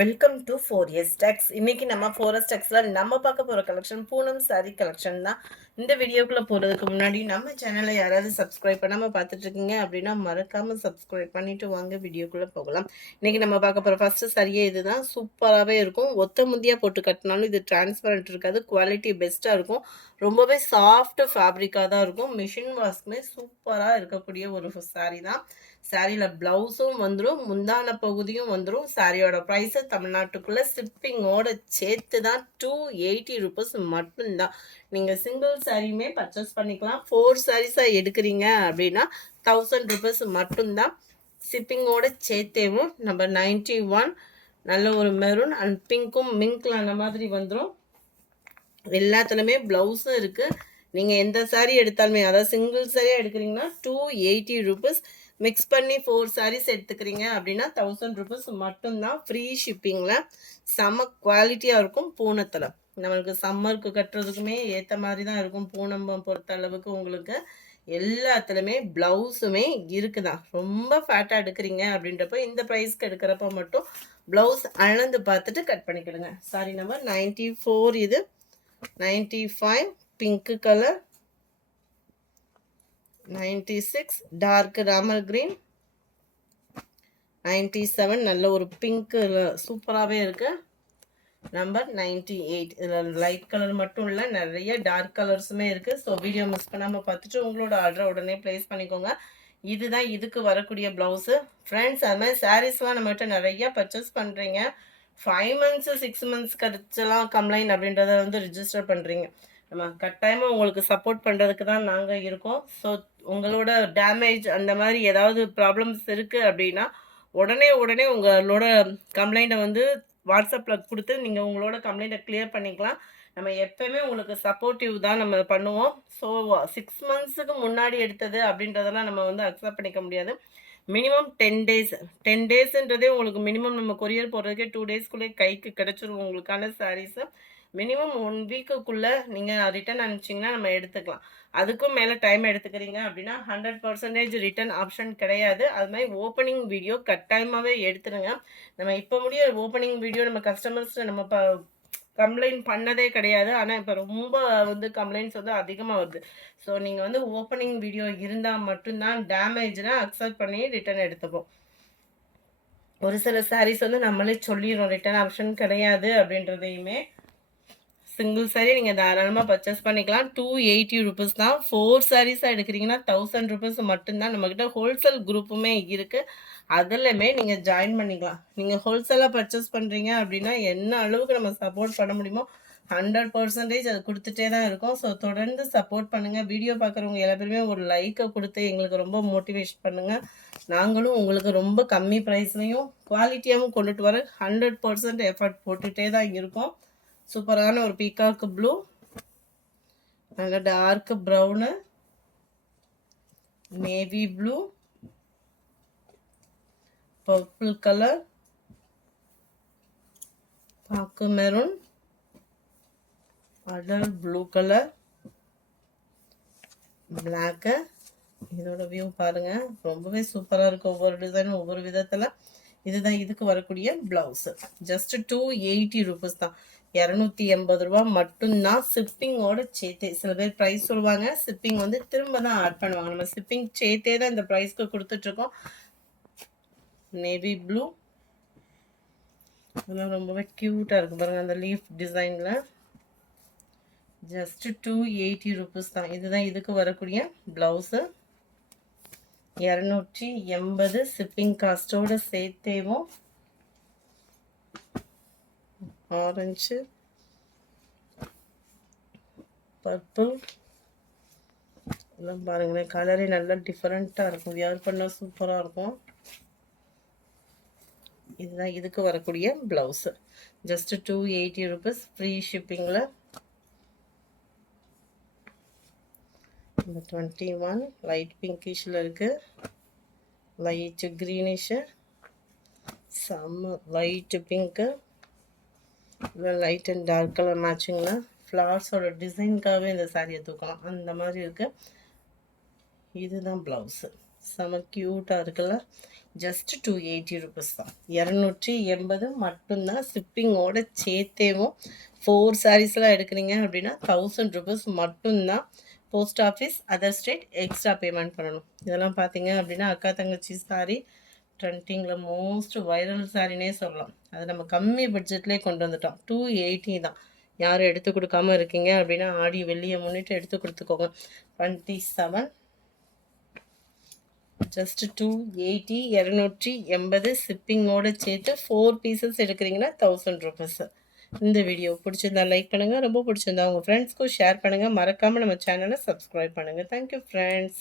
Welcome to 4S Tax. இன்னைக்கு நம்ம 4S Taxல நம்ம பார்க்க போற கலெக்ஷன் பூனம் சாரி கலெக்ஷன் தான். இந்த வீடியோக்குள்ள போறதுக்கு முன்னாடி நம்ம சேனலை யாராவது சப்ஸ்கிரைப் பண்ணாம பார்த்துட்டு இருக்கீங்க அப்படின்னா மறக்காம சப்ஸ்கிரைப் பண்ணிட்டு வாங்க வீடியோக்குள்ள போகலாம். இன்னைக்கு நம்ம பார்க்க போற ஃபர்ஸ்ட் சாரியே இதுதான். சூப்பராகவே இருக்கும். ஒத்த முந்தியா போட்டு கட்டினாலும் இது டிரான்ஸ்பரண்ட் இருக்காது. குவாலிட்டி பெஸ்ட்டாக இருக்கும். ரொம்பவே சாஃப்ட் ஃபேப்ரிக்காக தான் இருக்கும். மிஷின் வாஷ்க்குமே சூப்பராக இருக்கக்கூடிய ஒரு சாரி தான். சாரியில் ப்ளவுஸும் வந்துடும், முந்தான பகுதியும் வந்துடும். சாரியோட ப்ரைஸு தமிழ்நாட்டுக்குள்ளே ஷிப்பிங்கோட சேர்த்து தான் 280 ருபீஸ் மட்டும்தான். நீங்கள் சிங்கிள் சாரியுமே பர்ச்சேஸ் பண்ணிக்கலாம். 4 சாரீஸாக எடுக்கிறீங்க அப்படின்னா 1000 ருபீஸ் மட்டும்தான். ஷிப்பிங்கோட சேர்த்தேவும் நம்பர் 91 நல்ல ஒரு மெரூன் அண்ட் பிங்க்கும் மிங்க்ல அந்த மாதிரி வந்துடும். எல்லாத்துலேயுமே ப்ளவுஸும் இருக்குது. நீங்கள் எந்த சாரீ எடுத்தாலுமே, அதாவது சிங்கிள் சாரியாக எடுக்கிறீங்கன்னா 280 ருபீஸ், மிக்ஸ் பண்ணி 4 சாரீஸ் எடுத்துக்கிறீங்க அப்படின்னா 1000 ருபீஸ் மட்டும்தான். ஃப்ரீ ஷிப்பிங்கில் செம்ம குவாலிட்டியாக இருக்கும். பூனத்தில் நம்மளுக்கு சம்மருக்கு கட்டுறதுக்குமே ஏற்ற மாதிரி தான் இருக்கும். பூனம் பொறுத்த அளவுக்கு உங்களுக்கு எல்லாத்துலேயுமே ப்ளவுஸுமே இருக்குதான். ரொம்ப ஃபேட்டாக எடுக்கிறீங்க அப்படின்றப்ப இந்த ப்ரைஸ்க்கு எடுக்கிறப்ப மட்டும் ப்ளவுஸ் அளந்து பார்த்துட்டு கட் பண்ணிக்கிடுங்க. சாரி நம்பர் 94 இது. 95 pink color, 96 dark ramel green, 97 நல்ல ஒரு பிங்க் சூப்பராகவே இருக்கு. நம்பர் 98 இதில் லைட் கலர் மட்டும் இல்லை, நிறைய டார்க் கலர்ஸுமே இருக்குது. ஸோ வீடியோ மிஸ் பண்ணாமல் பார்த்துட்டு உங்களோட ஆர்டரை உடனே ப்ளேஸ் பண்ணிக்கோங்க. இதுதான் இதுக்கு வரக்கூடிய ப்ளவுஸு. ஃப்ரெண்ட்ஸ், அது மாதிரி சாரீஸ்லாம் நம்மகிட்ட நிறையா பர்ச்சேஸ் பண்ணுறீங்க. 5 months 6 months கழிச்செல்லாம் கம்ப்ளைண்ட் அப்படின்றத வந்து ரிஜிஸ்டர் பண்ணுறீங்க. நம்ம கட்டாயமாக உங்களுக்கு சப்போர்ட் பண்ணுறதுக்கு தான் நாங்கள் இருக்கோம். ஸோ உங்களோட டேமேஜ் அந்த மாதிரி ஏதாவது ப்ராப்ளம்ஸ் இருக்குது அப்படின்னா உடனே உங்களோட கம்ப்ளைண்ட்டை வந்து வாட்ஸ்அப்பில் கொடுத்து நீங்கள் உங்களோட கம்ப்ளைண்ட்டை கிளியர் பண்ணிக்கலாம். நம்ம எப்போயுமே உங்களுக்கு சப்போர்ட்டிவ் தான் நம்ம பண்ணுவோம். ஸோ 6 monthsக்கு முன்னாடி எடுத்தது அப்படின்றதெல்லாம் நம்ம வந்து அக்செப்ட் பண்ணிக்க முடியாது. மினிமம் 10 days 10 daysன்றதே உங்களுக்கு மினிமம் நம்ம கொரியர் போடுறதுக்கே 2 daysக்குள்ளே கைக்கு கிடச்சிரும் உங்களுக்கான சாரீஸை. மினிமம் 1 வீக்குக்குள்ளே நீங்கள் ரிட்டன் அனுப்பிச்சிங்கன்னா நம்ம எடுத்துக்கலாம். அதுக்கும் மேலே டைம் எடுத்துக்கிறீங்க அப்படின்னா 100% ரிட்டன் ஆப்ஷன் கிடையாது. அது மாதிரி ஓப்பனிங் வீடியோ கட்டாயமாகவே எடுத்துருங்க. நம்ம இப்போ முடிய ஓப்பனிங் வீடியோ நம்ம கஸ்டமர்ஸ் நம்ம கம்ப்ளைண்ட் பண்ணதே கிடையாது. ஆனால் இப்போ ரொம்ப வந்து கம்ப்ளைண்ட்ஸ் வந்து அதிகமாக வருது. ஸோ நீங்கள் வந்து ஓப்பனிங் வீடியோ இருந்தால் மட்டும்தான் டேமேஜ்னால் அக்செப்ட் பண்ணி ரிட்டன் எடுத்துப்போம். ஒரு சில சாரீஸ் வந்து நம்மளே சொல்லிடுறோம் ரிட்டன் ஆப்ஷன் கிடையாது அப்படின்றதையுமே. சிங்கிள் சாரீ நீங்கள் தாராளமாக பர்ச்சேஸ் பண்ணிக்கலாம். 280 ருபீஸ் தான். 4 சாரீஸாக எடுக்கிறீங்கன்னா 1000 ருபீஸ் மட்டும்தான். நம்மக்கிட்ட ஹோல்சேல் குரூப்புமே இருக்குது. அதிலுமே நீங்கள் ஜாயின் பண்ணிக்கலாம். நீங்கள் ஹோல்சேலாக பர்ச்சேஸ் பண்ணுறீங்க அப்படின்னா என்ன அளவுக்கு நம்ம சப்போர்ட் பண்ண முடியுமோ 100% அது கொடுத்துட்டே தான் இருக்கும். ஸோ தொடர்ந்து சப்போர்ட் பண்ணுங்கள். வீடியோ பார்க்குறவங்க எல்லா பேருமே ஒரு லைக்கை கொடுத்து எங்களுக்கு ரொம்ப மோட்டிவேஷன் பண்ணுங்கள். நாங்களும் உங்களுக்கு ரொம்ப கம்மி ப்ரைஸ்லையும் குவாலிட்டியாகவும் கொண்டுட்டு வர 100% எஃபர்ட் போட்டுகிட்டே தான் இருக்கோம். சூப்பரான ஒரு பீகாக் ப்ளூ, நல்ல dark brown, navy blue, purple colour, பாக்கு மெரூன், அடல் ப்ளூ கலர், பிளாக்கு. இதோட வியூ பாருங்க, ரொம்பவே சூப்பராக இருக்கு. ஒவ்வொரு டிசைனும் ஒவ்வொரு விதத்தில். இதுதான் இதுக்கு வரக்கூடிய பிளவுஸ். ஜஸ்ட் 280 ருபீஸ் தான். 280 ரூபா மட்டும்தான். ஷிப்பிங்கோட சேர்த்தே. சில பேர் ப்ரைஸ் சொல்லுவாங்க, ஷிப்பிங் வந்து திரும்ப தான் ஆட் பண்ணுவாங்க. நம்ம ஷிப்பிங் சேர்த்தே தான் இந்த ப்ரைஸ்க்கு கொடுத்துட்ருக்கோம். நேவி ப்ளூ, இதெல்லாம் ரொம்பவே க்யூட்டாக இருக்குது பாருங்கள் அந்த லீஃப் டிசைனில். ஜஸ்ட் 280 ருபீஸ் தான். இதுதான் இதுக்கு வரக்கூடிய ப்ளவுஸு. 280 ஷிப்பிங் காஸ்ட்டோடு சேர்த்தேவும். ஆரஞ்சு, பர்பிள், இதெல்லாம் பாருங்களேன், கலரே நல்லா டிஃப்ரெண்ட்டாக இருக்கும். வியர் பண்ணால் சூப்பராக இருக்கும். இதுதான் இதுக்கு வரக்கூடிய ப்ளவுஸு. ஜஸ்ட் 280 ருபீஸ், ஃப்ரீ ஷிப்பிங்கில். இந்த 21 லைட் பிங்கிஷில் இருக்குது, லைட்டு க்ரீனிஷு, செம்ம லைட்டு பிங்க்கு, இல்லை லைட் அண்ட் டார்க் கலர் மேட்சிங்கில் ஃப்ளவர்ஸோட டிசைனுக்காகவே இந்த சாரியை தூக்கலாம் அந்த மாதிரி இருக்குது. இதுதான் ப்ளவுஸு. செம க்யூட்டாக இருக்குல்ல. ஜஸ்ட் 280 ருபீஸ் தான். 280 மட்டும்தான். ஷிப்பிங்கோட சேர்த்தேவும் 4 சாரீஸ்லாம் எடுக்கிறீங்க அப்படின்னா 1000 ருபீஸ் மட்டும்தான். Post office, other state extra payment பண்ணணும். இதெல்லாம் பார்த்தீங்க அப்படின்னா அக்கா தங்கச்சி சாரி ட்ரெண்டிங்கில் மோஸ்ட் வைரல் சாரினே சொல்லலாம். அது நம்ம கம்மி பட்ஜெட்லேயே கொண்டு வந்துட்டோம். 280 தான். யாரும் எடுத்து கொடுக்காம இருக்கீங்க அப்படின்னா ஆடி வெள்ளியை முன்னிட்டு எடுத்து கொடுத்துக்கோங்க. 27 ஜஸ்ட் 280, 280 ஷிப்பிங்கோடு சேர்த்து 4 பீசஸ் எடுக்கிறீங்கன்னா 1000 ருபீஸ். இந்த வீடியோ பிடிச்சிருந்தா லைக் பண்ணுங்கள், ரொம்ப பிடிச்சிருந்தா உங்கள் ஃப்ரெண்ட்ஸ்க்கும் ஷேர் பண்ணுங்கள், மறக்காமல் நம்ம சேனலை சப்ஸ்கிரைப் பண்ணுங்கள். Thank you friends.